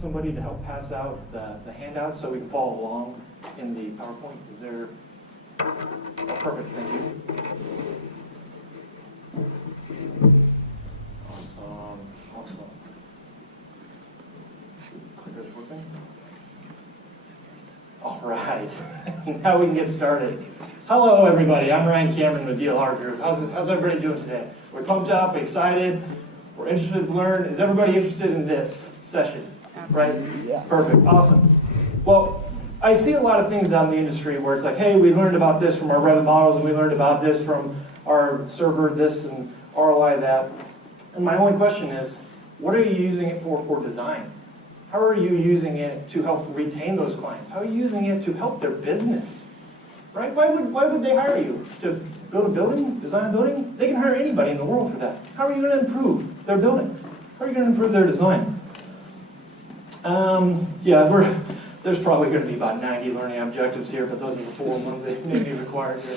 somebody to help pass out the handout so we can follow along in the PowerPoint? Is there? Oh, perfect, thank you. Awesome, awesome. Clicker's working. All right, now we can get started. Hello, everybody. I'm Ryan Cameron with DLR Group. How's everybody doing today? We're pumped up, excited. We're interested to learn. Is everybody interested in this session? Right? Yeah. Perfect. Awesome. Well, I see a lot of things out in the industry where it's like, hey, we learned about this from our Revit models, and we learned about this from our server this and ROI that. And my only question is, what are you using it for design? How are you using it to help retain those clients? How are you using it to help their business? Right? Why would they hire you? To build a building, design a building? They can hire anybody in the world for that. How are you going to improve their building? How are you going to improve their design? There's probably going to be about 90 learning objectives here, but those are the 4 ones that may be required here.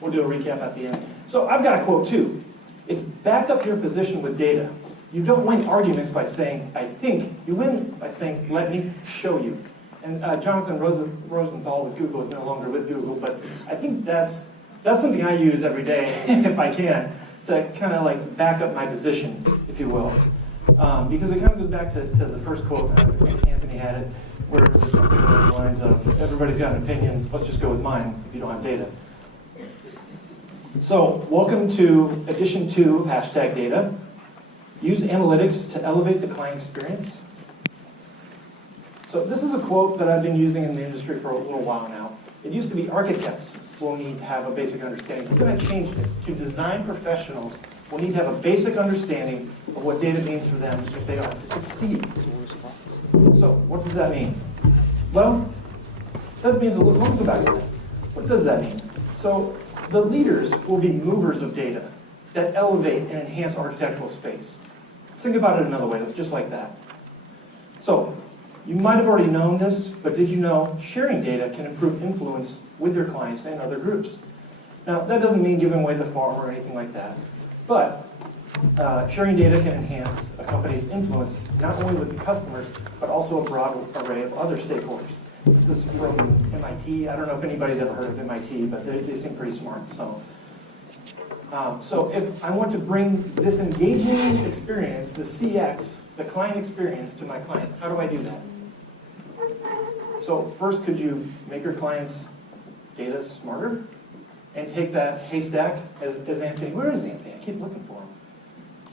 We'll do a recap at the end. So I've got a quote too. It's back up your position with data. You don't win arguments by saying, I think. You win by saying, let me show you. And Jonathan Rosenthal with Google is no longer with Google, but I think that's something I use every day, if I can, to kind of like back up my position, if you will. Because it kind of goes back to the first quote, Anthony had it, where it was something along the lines of, everybody's got an opinion, let's just go with mine if you don't have data. So, welcome to edition 2 of Hashtag Data. Use analytics to elevate the client experience. So this is a quote that I've been using in the industry for a little while now. It used to be architects will need to have a basic understanding. We're going to change it to design professionals will need to have a basic understanding of what data means for them if they are to succeed. So what does that mean? Well, that means, let me go back to that. What does that mean? So the leaders will be movers of data that elevate and enhance architectural space. Let's think about it another way, just like that. So you might have already known this, but did you know sharing data can improve influence with your clients and other groups? Now, that doesn't mean giving away the farm or anything like that, but sharing data can enhance a company's influence not only with the customers, but also a broad array of other stakeholders. This is from MIT. I don't know if anybody's ever heard of MIT, but they seem pretty smart. So if I want to bring this engaging experience, the CX, the client experience to my client, how do I do that? So first, could you make your client's data smarter and take that haystack as Anthony? Where is Anthony? I keep looking for him.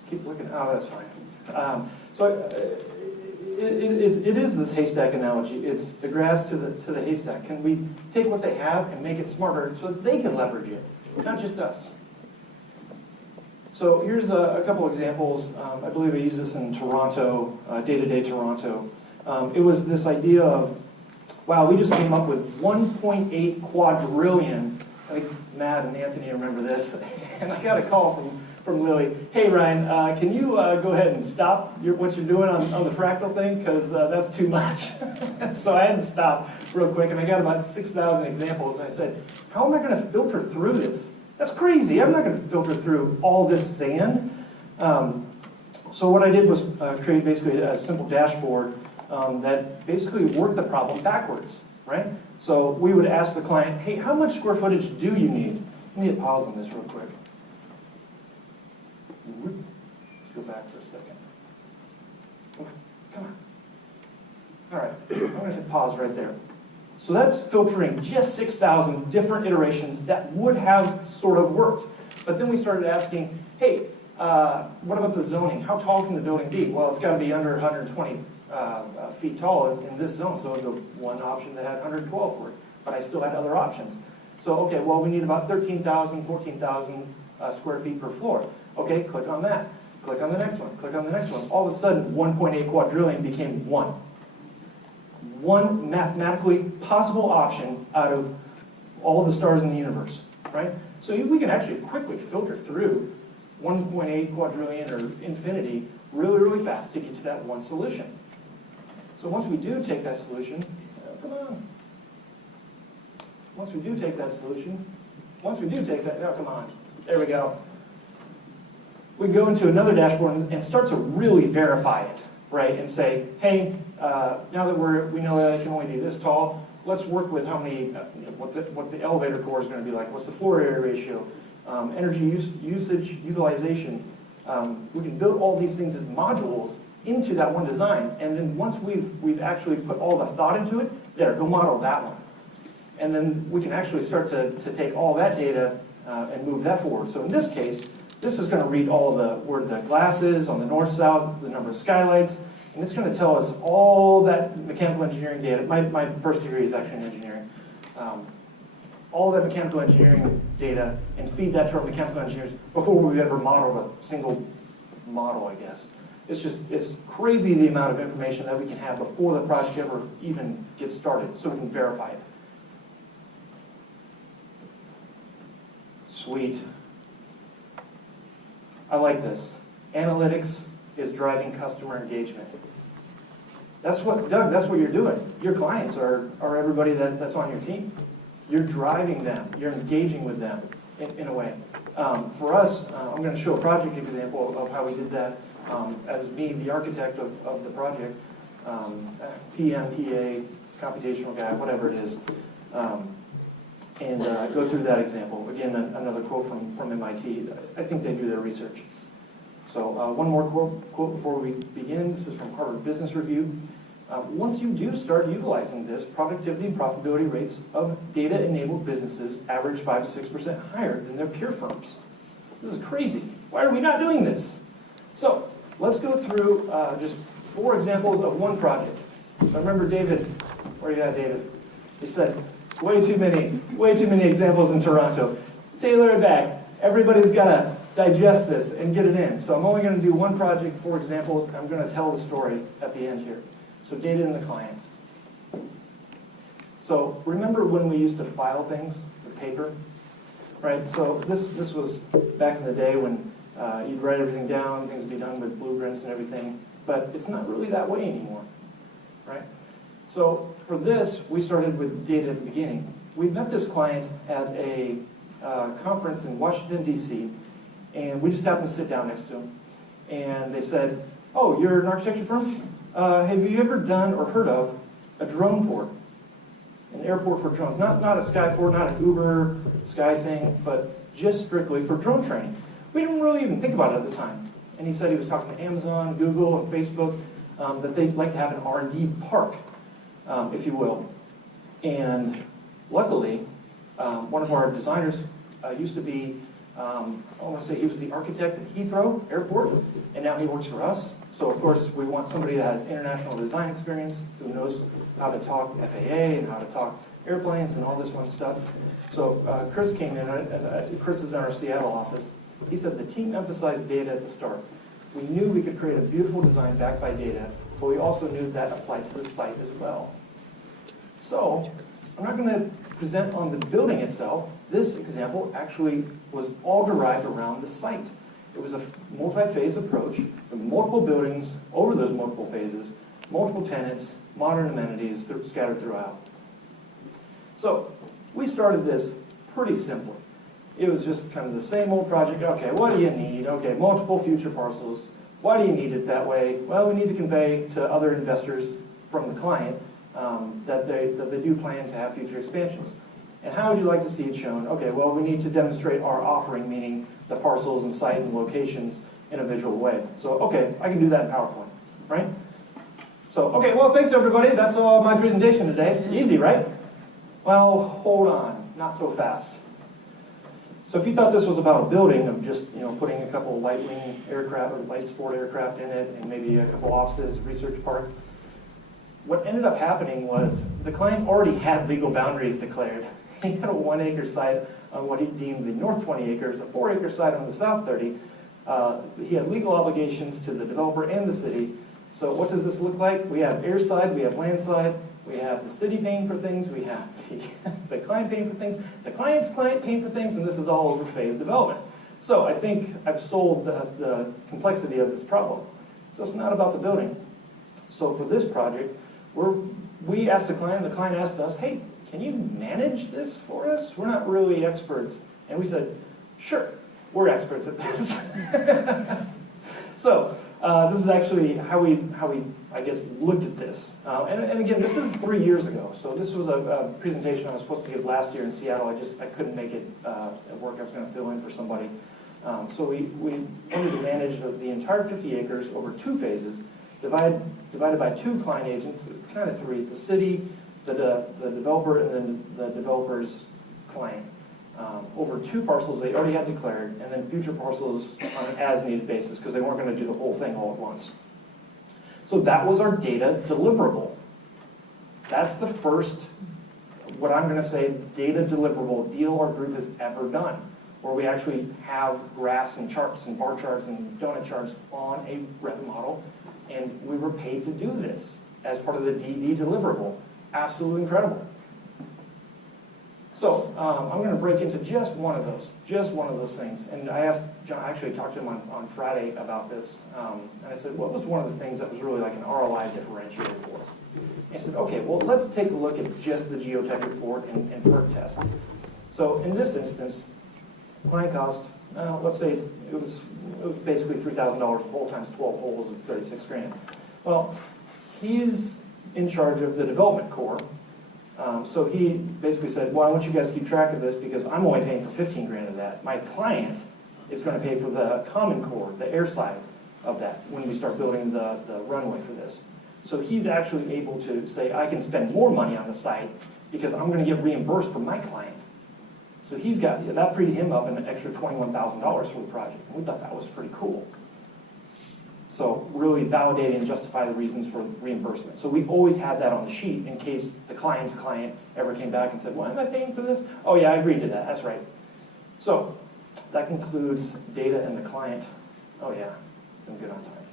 Keep looking. Oh, that's fine. It is this haystack analogy. It's the grass to the haystack. Can we take what they have and make it smarter so that they can leverage it, not just us? So here's a couple examples. I believe I used this in Toronto, day-to-day Toronto. It was this idea of, wow, we just came up with 1.8 quadrillion. I think Matt and Anthony remember this. And I got a call from Lily. Hey, Ryan, can you go ahead and stop what you're doing on the fractal thing? Because that's too much. So I had to stop real quick. And I got about 6,000 examples. And I said, how am I going to filter through this? That's crazy. I'm not going to filter through all this sand. So what I did was create basically a simple dashboard that basically worked the problem backwards, right? So we would ask the client, hey, how much square footage do you need? Let me hit pause on this real quick. Let's go back for a second. Okay, come on. All right, I'm going to hit pause right there. So that's filtering just 6,000 different iterations that would have sort of worked. But then we started asking, hey, what about the zoning? How tall can the building be? Well, it's got to be under 120 feet tall in this zone. So the one option that had 112 for it, but I still had other options. So, okay, well, we need about 13,000, 14,000 square feet per floor. Okay, click on that. Click on the next one. Click on the next one. All of a sudden, 1.8 quadrillion became 1. One mathematically possible option out of all the stars in the universe, right? So we can actually quickly filter through 1.8 quadrillion or infinity really, really fast to get to that one solution. So once we do take that solution, come on. Once we do take that solution, come on, there we go. We go into another dashboard and start to really verify it. right, and say, hey, now that we know that it can only be this tall, let's work with how many, what the elevator core is going to be like, what's the floor area ratio, energy usage, utilization. We can build all these things as modules into that one design, and then once we've actually put all the thought into it, there, go model that one. And then we can actually start to take all that data and move that forward. So in this case, this is going to read all where the glass is on the north-south, the number of skylights, and it's going to tell us all that mechanical engineering data. My first degree is actually in engineering. All that mechanical engineering data and feed that to our mechanical engineers before we've ever modeled a single model, I guess. It's crazy the amount of information that we can have before the project ever even gets started, so we can verify it. Sweet. I like this. Analytics is driving customer engagement. That's what, Doug, that's what you're doing. Your clients are everybody that's on your team. You're driving them. You're engaging with them in a way. For us, I'm going to show a project example of how we did that as me, the architect of the project, PM, PA, computational guy, whatever it is, and go through that example. Again, another quote from MIT. I think they do their research. So one more quote before we begin. This is from Harvard Business Review. Once you do start utilizing this, productivity and profitability rates of data-enabled businesses average 5 to 6% higher than their peer firms. This is crazy. Why are we not doing this? So let's go through just 4 examples of one project. I remember David, where you at, David? He said, way too many examples in Toronto. Tailor it back. Everybody's got to digest this and get it in. So I'm only going to do one project, 4 examples. I'm going to tell the story at the end here. So data in the client. So remember when we used to file things with paper? Right, so this was back in the day when you'd write everything down, things would be done with blueprints and everything, but it's not really that way anymore, right? So for this, we started with data at the beginning. We met this client at a conference in Washington, D.C., and we just happened to sit down next to him. And they said, oh, you're an architecture firm? Have you ever done or heard of a drone port? An airport for drones. Not a skyport, not an Uber sky thing, but just strictly for drone training. We didn't really even think about it at the time. And he said he was talking to Amazon, Google, and Facebook, that they'd like to have an R&D park, if you will. And luckily, one of our designers used to be, I want to say he was the architect at Heathrow Airport, and now he works for us. So of course, we want somebody that has international design experience, who knows how to talk FAA and how to talk airplanes and all this fun stuff. So Chris came in, and Chris is in our Seattle office. He said the team emphasized data at the start. We knew we could create a beautiful design backed by data, but we also knew that applied to the site as well. So I'm not going to present on the building itself. This example actually was all derived around the site. It was a multi-phase approach with multiple buildings over those multiple phases, multiple tenants, modern amenities scattered throughout. So we started this pretty simply. It was just kind of the same old project. Okay, what do you need? Okay, multiple future parcels. Why do you need it that way? Well, we need to convey to other investors from the client that they do plan to have future expansions. And how would you like to see it shown? Okay, well, we need to demonstrate our offering, meaning the parcels and site and locations in a visual way. So, okay, I can do that in PowerPoint, right? So, okay, well, thanks everybody. That's all my presentation today. Easy, right? Well, hold on, not so fast. So if you thought this was about a building of just, putting a couple of light wing aircraft or light sport aircraft in it and maybe a couple offices, research park, what ended up happening was the client already had legal boundaries declared. He had a 1-acre site on what he deemed the north 20 acres, a 4-acre site on the south 30. He had legal obligations to the developer and the city. So what does this look like? We have air side, we have land side, we have the city paying for things, we have the client paying for things, the client's client paying for things, and this is all over phase development. So I think I've solved the complexity of this problem. So it's not about the building. So for this project, we asked the client asked us, hey, can you manage this for us? We're not really experts. And we said, sure, we're experts at this. So This is actually how we I guess, looked at this. And again, this is 3 years ago. So this was a presentation I was supposed to give last year in Seattle. I couldn't make it at work. I was going to fill in for somebody. So we wanted to manage the entire 50 acres over 2 phases, divided by 2 client agents. It's kind of 3. It's the city, the developer, and then the developer's client. Over 2 parcels they already had declared, and then future parcels on an as-needed basis because they weren't going to do the whole thing all at once. So that was our data deliverable. That's the first, what I'm going to say, data deliverable deal our group has ever done, where we actually have graphs and charts and bar charts and donut charts on a Revit model, and we were paid to do this as part of the DD deliverable. Absolutely incredible. So I'm going to break into just one of those things. And I asked John, I actually talked to him on Friday about this, and I said, what was one of the things that was really like an ROI differentiator for us? And he said, okay, well, let's take a look at just the geotech report and PERT test. So in this instance, client cost, let's say it was basically $3,000 a hole times 12 holes at 36 grand. Well, he's in charge of the development core. So he basically said, well, I want you guys to keep track of this because I'm only paying for 15 grand of that. My client is going to pay for the common core, the air side of that, when we start building the runway for this. So he's actually able to say, I can spend more money on the site because I'm going to get reimbursed from my client. So that freed him up an extra $21,000 for the project. And we thought that was pretty cool. So really validate and justify the reasons for reimbursement. So we always had that on the sheet in case the client's client ever came back and said, well, am I paying for this? Oh yeah, I agreed to that, that's right. So that concludes data and the client. Oh yeah, I'm good on time.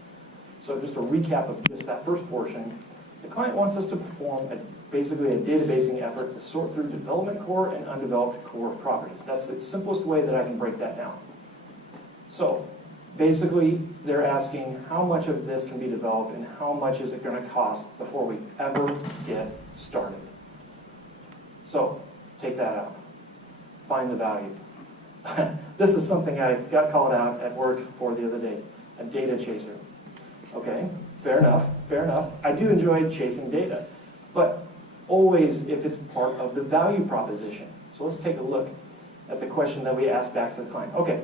So just a recap of just that first portion. The client wants us to perform basically a databasing effort to sort through development core and undeveloped core properties. That's the simplest way that I can break that down. So basically, they're asking how much of this can be developed and how much is it going to cost before we ever get started. So take that out. Find the value. This is something I got called out at work for the other day, a data chaser. Okay, fair enough, fair enough. I do enjoy chasing data, but always if it's part of the value proposition. So let's take a look at the question that we asked back to the client. Okay.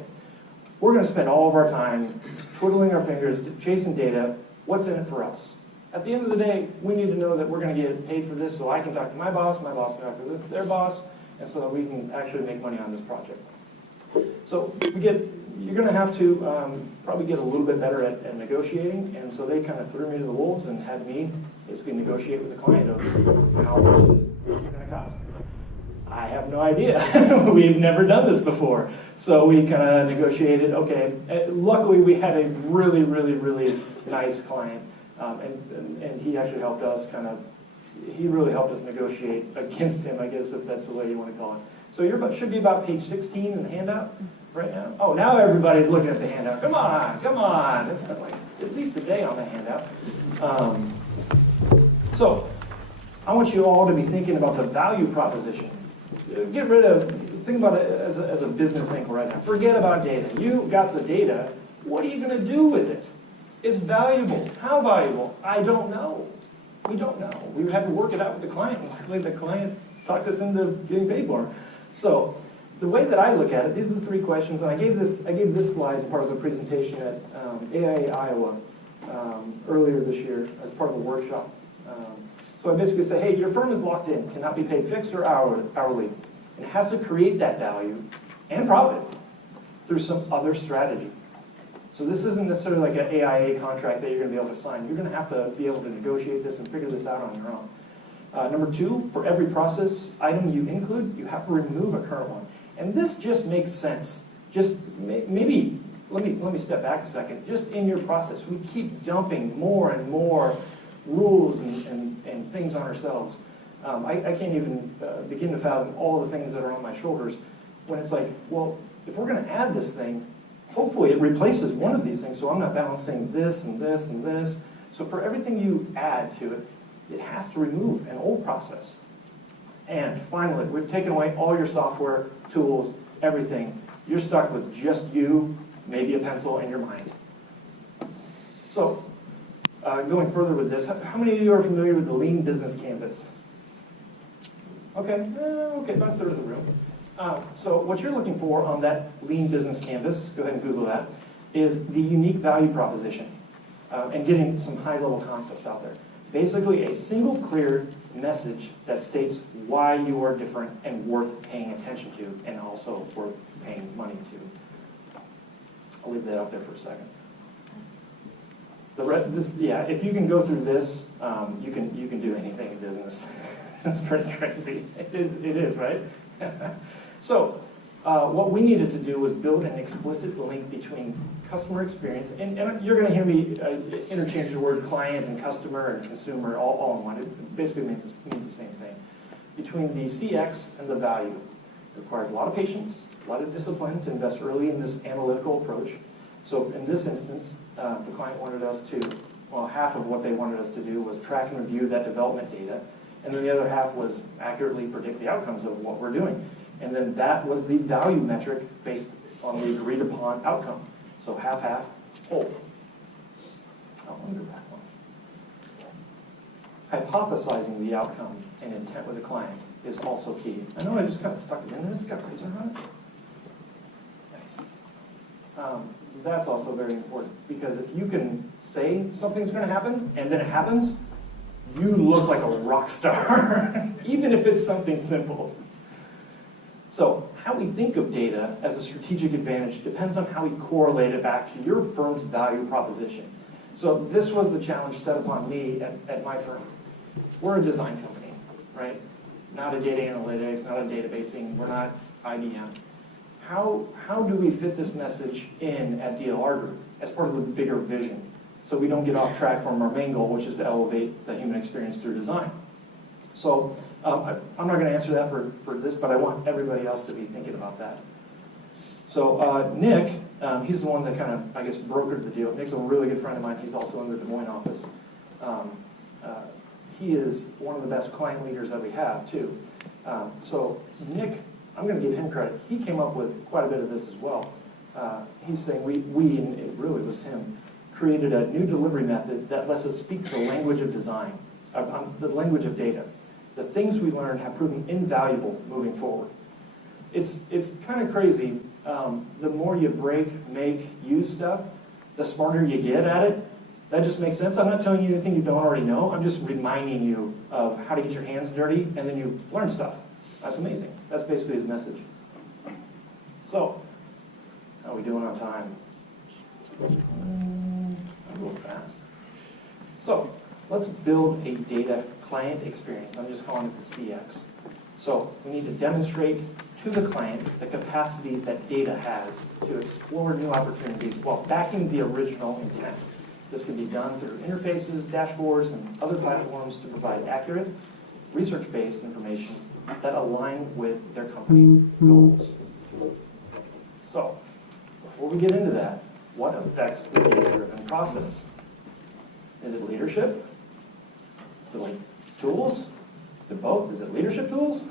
We're going to spend all of our time twiddling our fingers, chasing data. What's in it for us? At the end of the day, we need to know that we're going to get paid for this so I can talk to my boss can talk to their boss, and so that we can actually make money on this project. So you're going to have to probably get a little bit better at negotiating, and so they kind of threw me to the wolves and had me basically negotiate with the client of how much is it going to cost. I have no idea. We've never done this before. So we kind of negotiated, okay. Luckily, we had a really, really, really nice client. And he actually helped us he really helped us negotiate against him, I guess, if that's the way you want to call it. So should be about page 16 in the handout right now. Oh, now everybody's looking at the handout. Come on, come on. It's been like at least a day on the handout. So I want you all to be thinking about the value proposition. Think about it as a business angle right now. Forget about data. You got the data. What are you going to do with it? It's valuable. How valuable? I don't know. We don't know. We had to work it out with the client. Luckily, the client talked us into getting paid more. So the way that I look at it, these are the 3 questions, and I gave this slide as part of a presentation at AIA Iowa earlier this year as part of a workshop. So I basically say, hey, your firm is locked in, cannot be paid fixed or hourly, and has to create that value and profit through some other strategy. So this isn't necessarily like an AIA contract that you're going to be able to sign. You're going to have to be able to negotiate this and figure this out on your own. Number 2, for every process item you include, you have to remove a current one. And this just makes sense. Just maybe, let me step back a second. Just in your process, we keep dumping more and more rules and things on ourselves. I can't even begin to fathom all the things that are on my shoulders when it's like, well, if we're going to add this thing, hopefully it replaces one of these things so I'm not balancing this and this and this. So for everything you add to it, it has to remove an old process. And finally, we've taken away all your software, tools, everything. You're stuck with just you, maybe a pencil, and your mind. So, going further with this, how many of you are familiar with the Lean Business Canvas? Okay, okay, about a third of the room. So what you're looking for on that Lean Business Canvas, go ahead and Google that, is the unique value proposition and getting some high-level concepts out there. Basically, a single clear message that states why you are different and worth paying attention to, and also worth paying money to. I'll leave that up there for a second. If you can go through this, you can do anything in business. That's pretty crazy. It is, right? So, what we needed to do was build an explicit link between customer experience, and you're going to hear me interchange the word client and customer and consumer all in one. It basically means the same thing. Between the CX and the value. It requires a lot of patience, a lot of discipline to invest early in this analytical approach. So in this instance, the client wanted us to, well, half of what they wanted us to do was track and review that development data, and then the other half was accurately predict the outcomes of what we're doing. And then that was the value metric based on the agreed upon outcome. So half, whole. Oh, let me go back one. Hypothesizing the outcome and intent with the client is also key. I know I just kind of stuck it in there. It's got laser on it. Nice. That's also very important, because if you can say something's going to happen and then it happens, you look like a rock star, even if it's something simple. So how we think of data as a strategic advantage depends on how we correlate it back to your firm's value proposition. So this was the challenge set upon me at my firm. We're a design company, right? Not a data analytics, not a databasing, we're not IBM. How do we fit this message in at DLR Group as part of the bigger vision, so we don't get off track from our main goal, which is to elevate the human experience through design? So I'm not going to answer that for this, but I want everybody else to be thinking about that. So Nick, he's the one that kind of, I guess, brokered the deal. Nick's a really good friend of mine. He's also in the Des Moines office. He is one of the best client leaders that we have, too. So Nick, I'm going to give him credit. He came up with quite a bit of this as well. He's saying we, and it really was him, created a new delivery method that lets us speak the language of design, the language of data. The things we learned have proven invaluable moving forward. It's kind of crazy. The more you break, make, use stuff, the smarter you get at it. That just makes sense. I'm not telling you anything you don't already know. I'm just reminding you of how to get your hands dirty, and then you learn stuff. That's amazing. That's basically his message. So, how are we doing on time? I'm a little fast. So, let's build a data client experience. I'm just calling it the CX. So, we need to demonstrate to the client the capacity that data has to explore new opportunities while backing the original intent. This can be done through interfaces, dashboards, and other platforms to provide accurate, research-based information that align with their company's goals. So, before we get into that, what affects the data-driven process? Is it leadership? Is it like tools? Is it both? Is it leadership tools?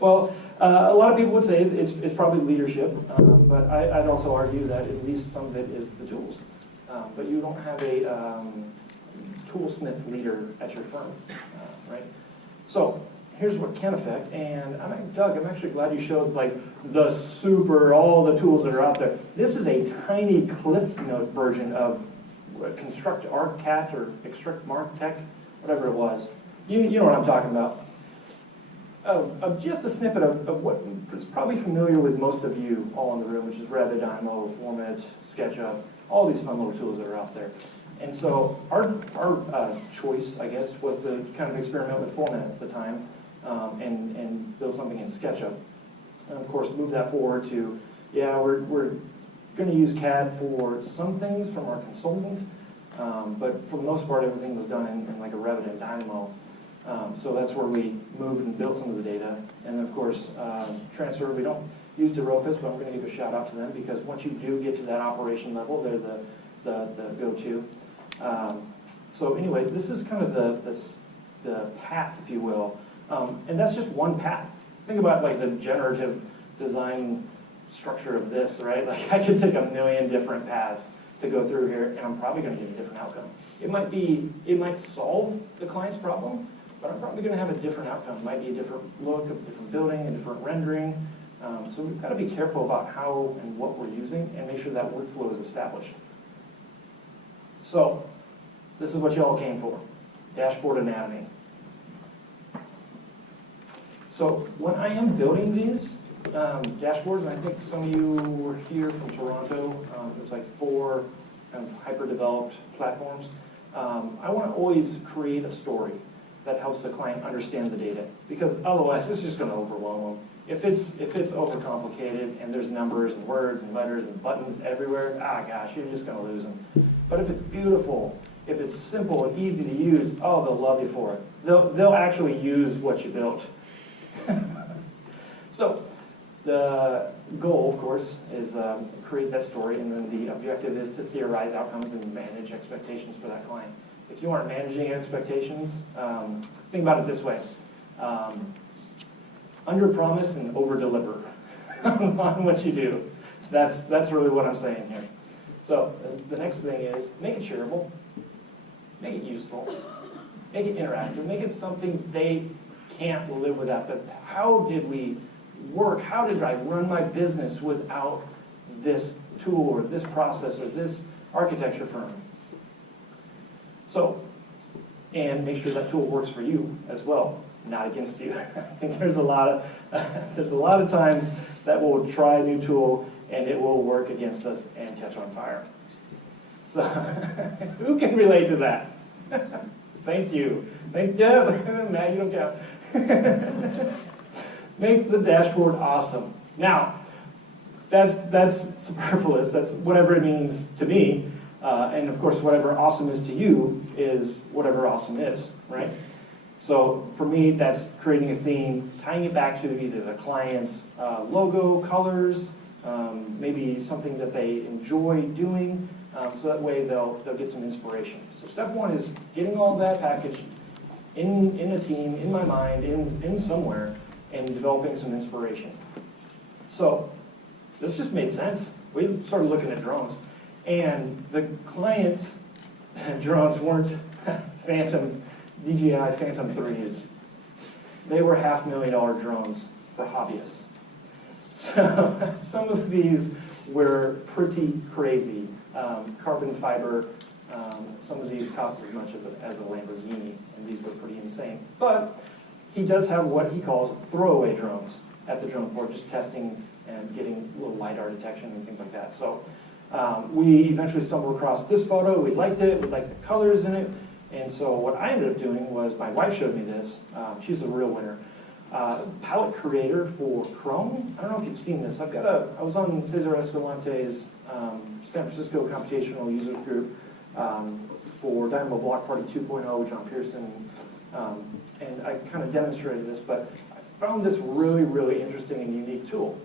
Well, a lot of people would say it's probably leadership, but I'd also argue that at least some of it is the tools. But you don't have a toolsmith leader at your firm, right? So here's what can affect, and Doug, I'm actually glad you showed like all the tools that are out there. This is a tiny Cliff Note version of Construct ArcCat or Extract MarTech, whatever it was. You know what I'm talking about. Just a snippet of what is probably familiar with most of you all in the room, which is Revit, Dynamo, Format, SketchUp, all these fun little tools that are out there. And so our choice, I guess, was to kind of experiment with Format at the time and build something in SketchUp. And of course, move that forward to, we're going to use CAD for some things from our consultant, but for the most part, everything was done in like a Revit and Dynamo. So that's where we moved and built some of the data. And of course, transfer, we don't use DeRofus, but I'm going to give a shout out to them, because once you do get to that operation level, they're the go-to. So anyway, this is kind of the path, if you will. And that's just one path. Think about like the generative design structure of this, right? Like I could take a million different paths to go through here, and I'm probably going to get a different outcome. It might solve the client's problem, but I'm probably going to have a different outcome. It might be a different look, a different building, a different rendering. So we've got to be careful about how and what we're using and make sure that workflow is established. So this is what you all came for, dashboard anatomy. So when I am building these dashboards, and I think some of you were here from Toronto, there's like 4 kind of hyper-developed platforms. I want to always create a story that helps the client understand the data, because otherwise it's just going to overwhelm them. If it's overcomplicated and there's numbers and words and letters and buttons everywhere, gosh, you're just going to lose them. But if it's beautiful, if it's simple and easy to use, oh, they'll love you for it. They'll actually use what you built. So the goal, of course, is create that story, and then the objective is to theorize outcomes and manage expectations for that client. If you aren't managing expectations, think about it this way. Under-promise and over-deliver on what you do. That's really what I'm saying here. So the next thing is make it shareable, make it useful, make it interactive, make it something they can't live without. But how did we work? How did I run my business without this tool or this process or this architecture firm? So, and make sure that tool works for you as well, not against you. I think there's a lot of times that we'll try a new tool and it will work against us and catch on fire. So, who can relate to that? Thank you. Thank you. Matt, you don't count. Make the dashboard awesome. Now, that's superfluous. That's whatever it means to me. And of course, whatever awesome is to you is whatever awesome is, right? So for me, that's creating a theme, tying it back to either the client's logo, colors, maybe something that they enjoy doing, so that way they'll get some inspiration. So step 1 is getting all that packaged in a team, in my mind, in somewhere, and developing some inspiration. So this just made sense. We started looking at drones. And the client drones weren't Phantom, DJI Phantom 3s. They were $500,000 drones for hobbyists. So some of these were pretty crazy. Carbon fiber, some of these cost as much as a Lamborghini, and these were pretty insane. But he does have what he calls throwaway drones at the drone port, just testing and getting a little LiDAR detection and things like that. So we eventually stumbled across this photo. We liked it. We liked the colors in it. And so what I ended up doing was, my wife showed me this. She's a real winner. Palette creator for Chrome. I don't know if you've seen this. I was on Cesar Escalante's San Francisco Computational Users Group for Dynamo Block Party 2.0 with John Pearson. And I kind of demonstrated this, but I found this really, really interesting and unique tool.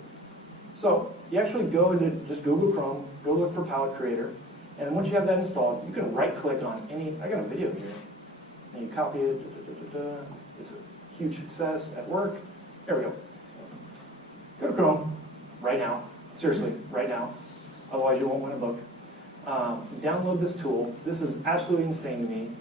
So you actually go into just Google Chrome, go look for Palette Creator, and once you have that installed, you can right-click on any, I got a video here, and you copy it, it's a huge success at work. There we go. Go to Chrome right now, seriously, right now, otherwise you won't win a book. Download this tool. This is absolutely insane to me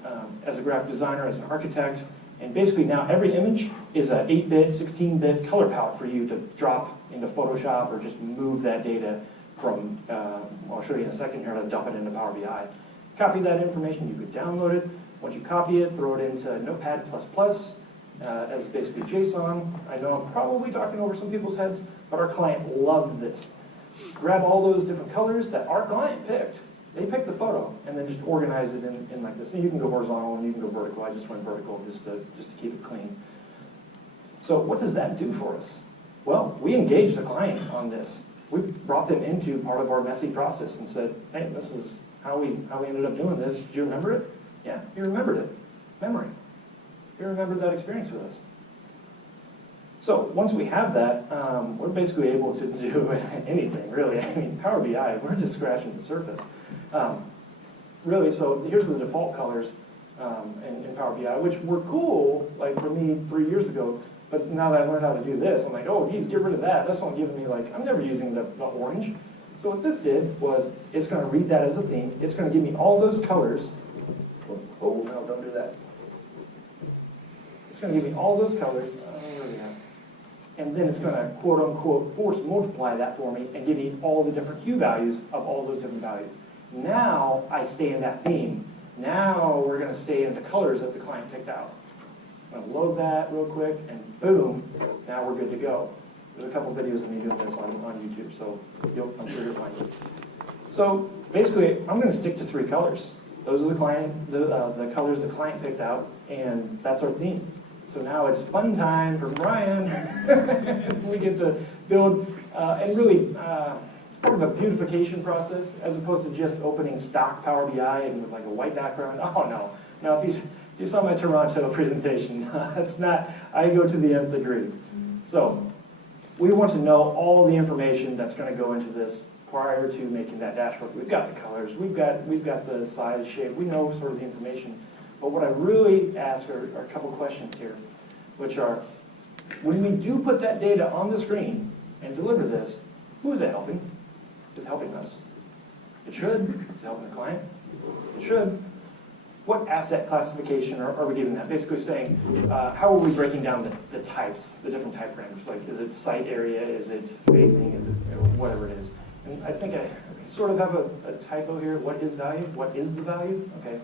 as a graphic designer, as an architect. And basically now every image is an 8-bit, 16-bit color palette for you to drop into Photoshop or just move that data from, I'll show you in a second here, to dump it into Power BI. Copy that information, you could download it. Once you copy it, throw it into Notepad++, as basically JSON. I know I'm probably talking over some people's heads, but our client loved this. Grab all those different colors that our client picked. They picked the photo and then just organize it in like this. And you can go horizontal and you can go vertical. I just went vertical just to keep it clean. So what does that do for us? Well, we engaged the client on this. We brought them into part of our messy process and said, hey, this is how we ended up doing this. Do you remember it? Yeah, he remembered it. Memory. He remembered that experience with us. So once we have that, we're basically able to do anything, really. I mean, Power BI, we're just scratching the surface. Really, so here's the default colors in Power BI, which were cool, like for me 3 years ago. But now that I learned how to do this, I'm like, oh, geez, get rid of that. That's not giving me, like, I'm never using the orange. So what this did was, it's going to read that as a theme. It's going to give me all those colors. Oh, no, don't do that. It's going to give me all those colors. Where are we at? And then it's going to, quote unquote, force multiply that for me and give me all the different hue values of all those different values. Now I stay in that theme. Now we're going to stay in the colors that the client picked out. I'm going to load that real quick, and boom, now we're good to go. There's a couple videos of me doing this on YouTube, so I'm sure you'll find it. So basically, I'm going to stick to 3 colors. Those are the colors the client picked out, and that's our theme. So now it's fun time for Brian. We get to build, and really, part of a beautification process, as opposed to just opening stock Power BI and with like a white background. Oh no, no, if you saw my Toronto presentation, that's not, I go to the nth degree. So we want to know all the information that's going to go into this prior to making that dashboard. We've got the colors, we've got the size, shape, we know sort of the information. But what I really ask are a couple questions here, which are, when we do put that data on the screen and deliver this, who is it helping? It's helping us. It should. It's helping the client. It should. What asset classification are we giving that? Basically saying, how are we breaking down the types, the different type parameters? Like, is it site area? Is it phasing? Is it whatever it is? And I think I sort of have a typo here. What is value? What is the value? Okay,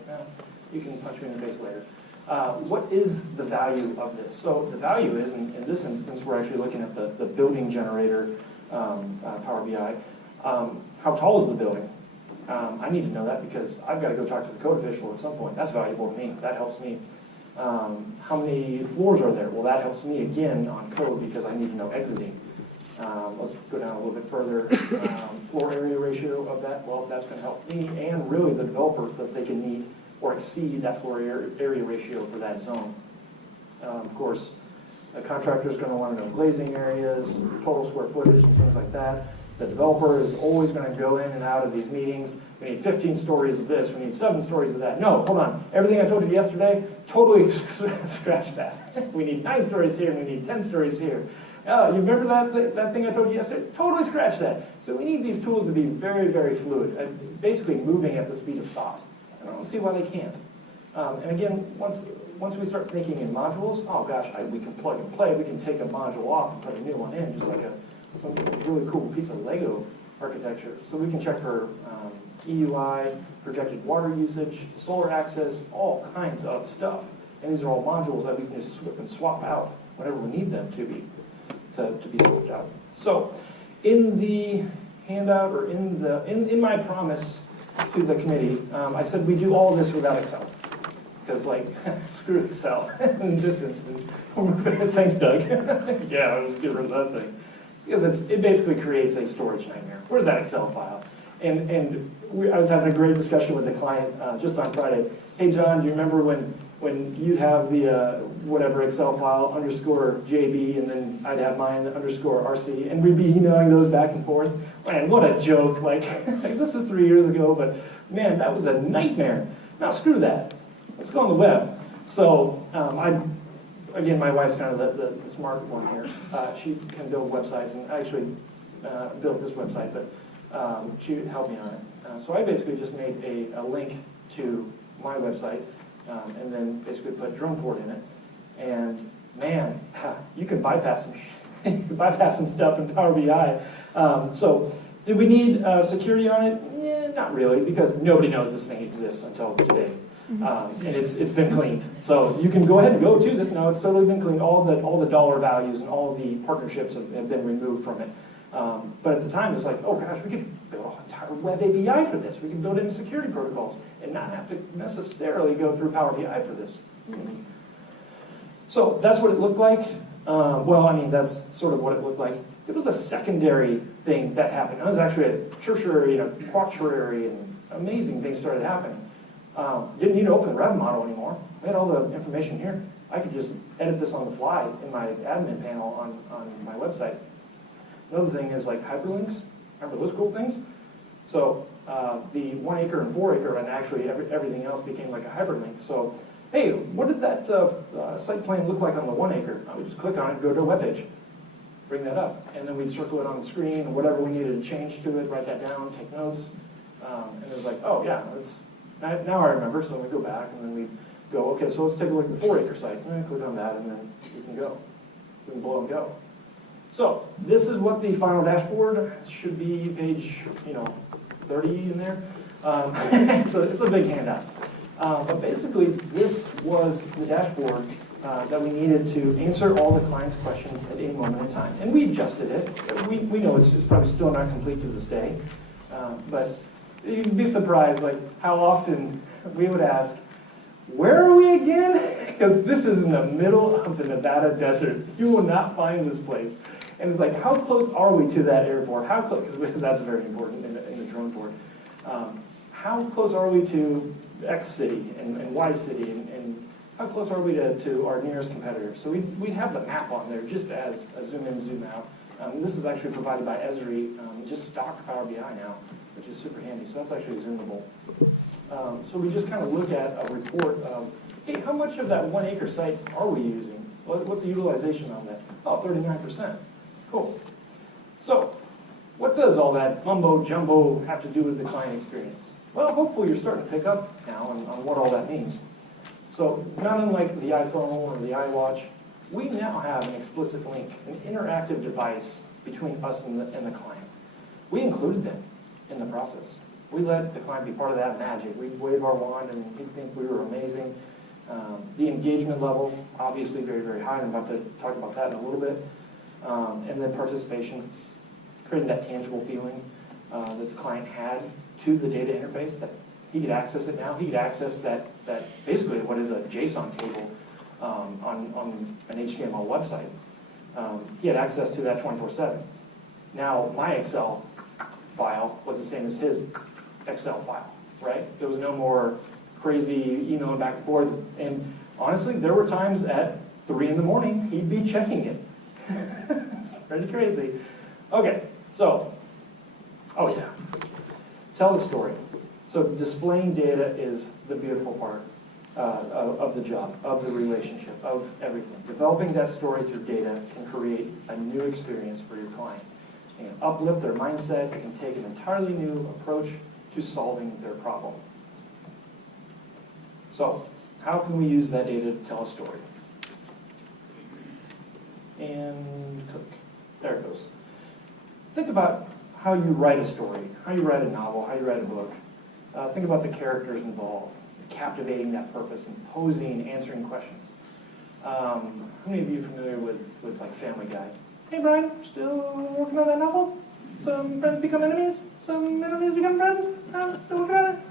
you can punch me in the face later. What is the value of this? So the value is, in this instance, we're actually looking at the building generator Power BI. How tall is the building? I need to know that because I've got to go talk to the code official at some point. That's valuable to me. That helps me. How many floors are there? Well, that helps me again on code because I need to know exiting. Let's go down a little bit further. Floor area ratio of that, well, that's going to help me and really the developers that they can meet or exceed that floor area ratio for that zone. Of course, a contractor is going to want to know glazing areas, total square footage, and things like that. The developer is always going to go in and out of these meetings. We need 15 stories of this. We need 7 stories of that. No, hold on. Everything I told you yesterday, totally scratch that. We need 9 stories here, and we need 10 stories here. You remember that thing I told you yesterday? Totally scratch that. So we need these tools to be very, very fluid, basically moving at the speed of thought. And I don't see why they can't. And again, once we start thinking in modules, oh gosh, we can plug and play. We can take a module off and put a new one in, just like some really cool piece of Lego architecture. So we can check for EUI, projected water usage, solar access, all kinds of stuff. And these are all modules that we can just swap out whenever we need them to be swapped out. So in the handout, or in my promise to the committee, I said we do all this without Excel. Because, like, screw Excel in this instance. Thanks, Doug. Yeah, I'll get rid of that thing. Because it basically creates a storage nightmare. Where's that Excel file? And I was having a great discussion with the client just on Friday. Hey, John, do you remember when you'd have the whatever Excel file _JB, and then I'd have mine _RC, and we'd be emailing those back and forth? Man, what a joke. Like this is 3 years ago, but man, that was a nightmare. Now, screw that. Let's go on the web. So again, my wife's kind of the smart one here. She can build websites, and I actually built this website, but she helped me on it. So I basically just made a link to my website, and then basically put Drumeport in it. And man, you can bypass some stuff in Power BI. So did we need security on it? Yeah, not really, because nobody knows this thing exists until today. And it's been cleaned. So you can go ahead and go to this now. It's totally been cleaned. All the dollar values and all the partnerships have been removed from it. But at the time, it's like, oh gosh, we could build an entire web API for this. We can build in security protocols and not have to necessarily go through Power BI for this. So that's what it looked like. Well, I mean, that's sort of what it looked like. There was a secondary thing that happened. It was actually a tertiary, quaternary, and amazing things started happening. Didn't need to open the Rev model anymore. I had all the information here. I could just edit this on the fly in my admin panel on my website. Another thing is like hyperlinks. Remember those cool things? So the 1 acre and 4 acre, and actually everything else became like a hyperlink. So hey, what did that site plan look like on the 1 acre? I would just click on it and go to a web page. bring that up. And then we'd circle it on the screen, or whatever we needed to change to it, write that down, take notes. And it was like, oh yeah, now I remember, so we go back, and then we go, okay, so let's take a look at the 4-acre site. And then click on that, and then we can go. We can blow and go. So this is what the final dashboard should be, page 30 in there. So it's a big handout. But basically, this was the dashboard that we needed to answer all the client's questions at a moment in time. And we adjusted it. We know it's probably still not complete to this day. But you'd be surprised how often we would ask, where are we again? Because this is in the middle of the Nevada desert. You will not find this place. And it's like, how close are we to that airport? How close? Because that's very important in the drone board. How close are we to X city and Y city? And how close are we to our nearest competitor? So we have the map on there just as a zoom in, zoom out. This is actually provided by Esri, just stock Power BI now, which is super handy. So that's actually zoomable. So we just kind of look at a report of, hey, how much of that 1-acre site are we using? What's the utilization on that? Oh, 39%. Cool. So what does all that mumbo jumbo have to do with the client experience? Well, hopefully you're starting to pick up now on what all that means. So not unlike the iPhone or the iWatch, we now have an explicit link, an interactive device between us and the client. We included them in the process. We let the client be part of that magic. We'd wave our wand and he'd think we were amazing. The engagement level, obviously very, very high. I'm about to talk about that in a little bit. And then participation, creating that tangible feeling that the client had to the data interface, that he could access it now. He could access that basically what is a JSON table on an HTML website. He had access to that 24/7. Now, my Excel file was the same as his Excel file, right? There was no more crazy emailing back and forth. And honestly, there were times at 3 in the morning, he'd be checking it. It's pretty crazy. Okay, so, oh yeah, tell the story. So displaying data is the beautiful part of the job, of the relationship, of everything. Developing that story through data can create a new experience for your client. You can uplift their mindset, you can take an entirely new approach to solving their problem. So, how can we use that data to tell a story? And click. There it goes. Think about how you write a story, how you write a novel, how you write a book. Think about the characters involved, captivating that purpose, and posing, answering questions. How many of you are familiar with like Family Guy? Hey Brian, still working on that novel? Some friends become enemies, some enemies become friends. Still working on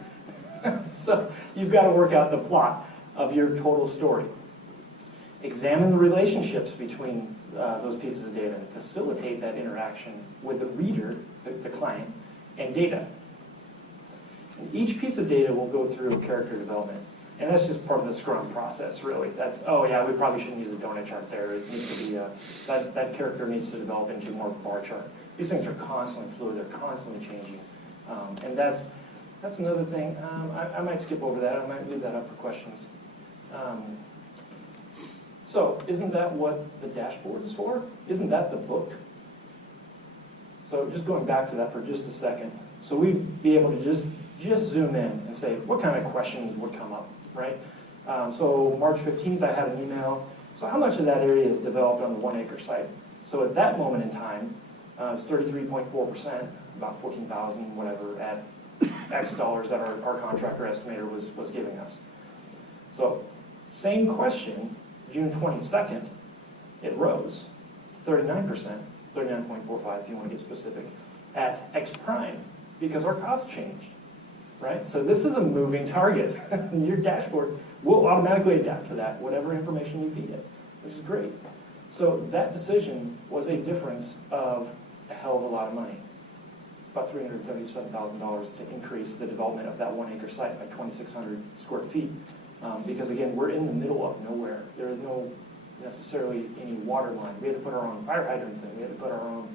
it? So you've got to work out the plot of your total story. Examine the relationships between those pieces of data and facilitate that interaction with the reader, the client, and data. And each piece of data will go through character development. And that's just part of the Scrum process, really. That's, oh yeah, we probably shouldn't use a donut chart there. It needs to be, that character needs to develop into more of a bar chart. These things are constantly fluid, they're constantly changing. And that's another thing. I might skip over that, I might leave that up for questions. So, isn't that what the dashboard is for? Isn't that the book? So just going back to that for just a second. So we'd be able to just zoom in and say, what kind of questions would come up, right? So March 15th, I had an email. So how much of that area is developed on the 1-acre site? So at that moment in time, it's 33.4%, about 14,000, whatever, at X dollars that our contractor estimator was giving us. So same question, June 22nd, it rose to 39%, 39.45 if you want to get specific, at X prime, because our costs changed, right? So this is a moving target. Your dashboard will automatically adapt to that, whatever information you feed it, which is great. So that decision was a difference of a hell of a lot of money. It's about $377,000 to increase the development of that 1-acre site by 2,600 square feet. Because again, we're in the middle of nowhere. There is no necessarily any water line. We had to put our own fire hydrants in. We had to put our own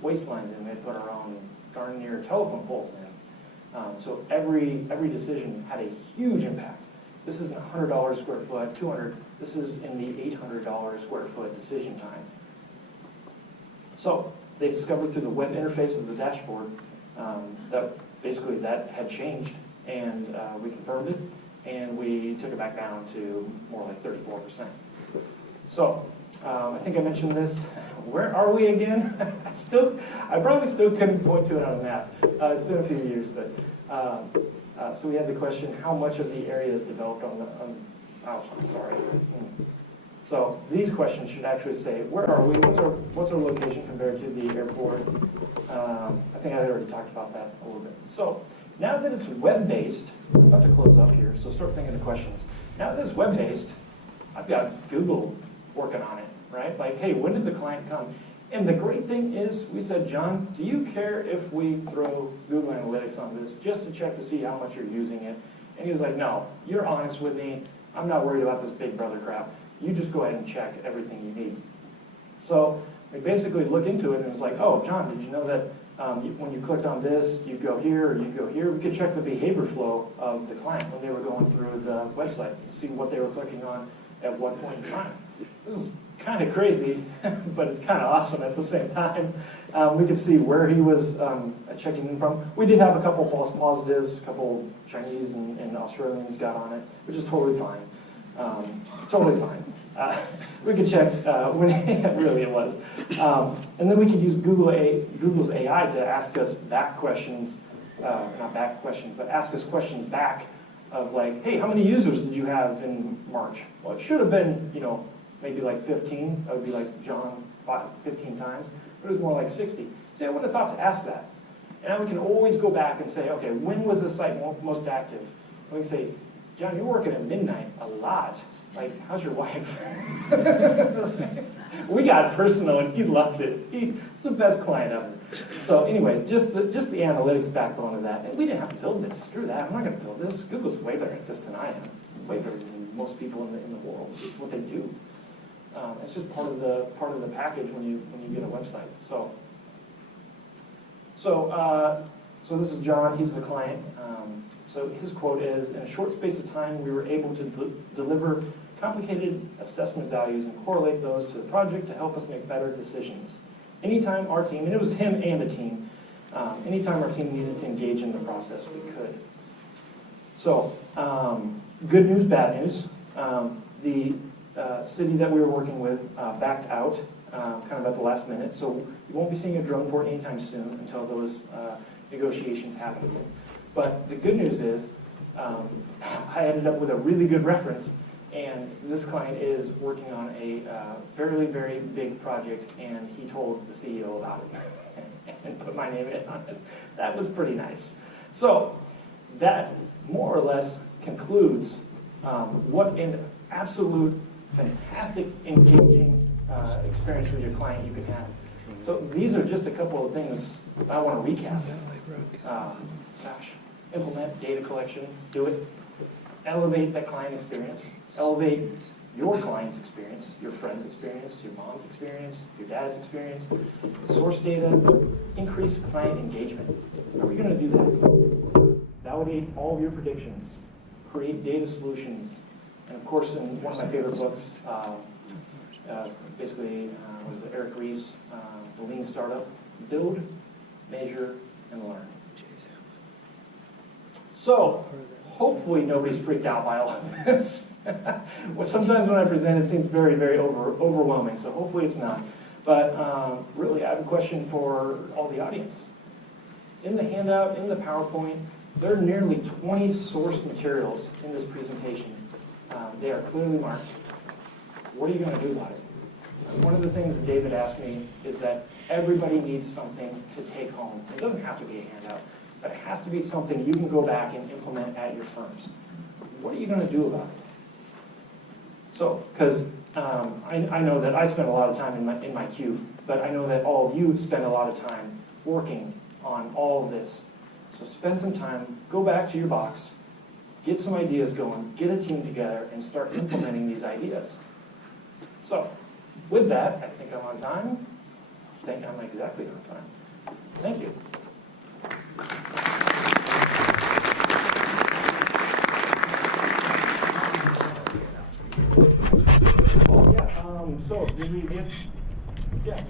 waste lines in. We had to put our own darn near telephone poles in. So every decision had a huge impact. This isn't $100 square foot, $200. This is in the $800 square foot decision time. So they discovered through the web interface of the dashboard that basically that had changed, and we confirmed it, and we took it back down to more like 34%. So I think I mentioned this. Where are we again? I probably still couldn't point to it on a map. It's been a few years, but so we had the question: how much of the area is developed on the? Oh, I'm sorry. So these questions should actually say, where are we? What's our location compared to the airport? I think I already talked about that a little bit. So now that it's web-based, I'm about to close up here, so start thinking of questions. Now that it's web-based, I've got Google working on it, right? Like, hey, when did the client come? And the great thing is, we said, John, do you care if we throw Google Analytics on this just to check to see how much you're using it? And he was like, no, you're honest with me. I'm not worried about this big brother crap. You just go ahead and check everything you need. So we basically looked into it and it was like, oh, John, did you know that when you clicked on this, you go here or you go here? We could check the behavior flow of the client when they were going through the website and see what they were clicking on at what point in time. This is kind of crazy, but it's kind of awesome at the same time. We could see where he was checking in from. We did have a couple false positives, a couple Chinese and Australians got on it, which is totally fine. Totally fine. We could check when really it was. And then we could use Google's AI to ask us back questions, not back questions, but ask us questions back of like, hey, how many users did you have in March? Well, it should have been, maybe like 15. That would be like John 15 times, but it was more like 60. See, I wouldn't have thought to ask that. And now we can always go back and say, okay, when was the site most active? And we can say, John, you're working at midnight a lot. Like, how's your wife? We got personal, and he loved it. It's the best client ever. So anyway, just the analytics backbone of that. And we didn't have to build this. Screw that. I'm not going to build this. Google's way better at this than I am. Way better than most people in the world. It's what they do. It's just part of the package when you get a website. So this is John. He's the client. So his quote is, in a short space of time, we were able to deliver complicated assessment values and correlate those to the project to help us make better decisions. Anytime our team, and it was him and a team, anytime our team needed to engage in the process, we could. So, good news, bad news. The city that we were working with backed out kind of at the last minute, so you won't be seeing a drone port anytime soon until those negotiations happen again. But the good news is, I ended up with a really good reference, and this client is working on a very, very big project, and he told the CEO about it and put my name in on it. That was pretty nice. So that more or less concludes what an absolute fantastic, engaging experience with your client you can have. So these are just a couple of things I want to recap. Implement data collection, do it. Elevate that client experience. Elevate your client's experience, your friend's experience, your mom's experience, your dad's experience. Source data, increase client engagement. How are we going to do that? Validate all of your predictions. Create data solutions. And of course, in one of my favorite books, what is it, Eric Ries, The Lean Startup, build, measure, and learn. So, hopefully nobody's freaked out by all of this. Well, sometimes when I present, it seems very, very overwhelming, so hopefully it's not. But really, I have a question for all the audience. In the handout, in the PowerPoint, there are nearly 20 sourced materials in this presentation. They are clearly marked. What are you going to do about it? One of the things that David asked me is that everybody needs something to take home. It doesn't have to be a handout, but it has to be something you can go back and implement at your firms. What are you going to do about it? So, because I know that I spend a lot of time in my cube, but I know that all of you spend a lot of time working on all of this. So spend some time, go back to your box, get some ideas going, get a team together, and start implementing these ideas. So, with that, I think I'm on time. I think I'm exactly on time. Thank you. So did we get, yeah.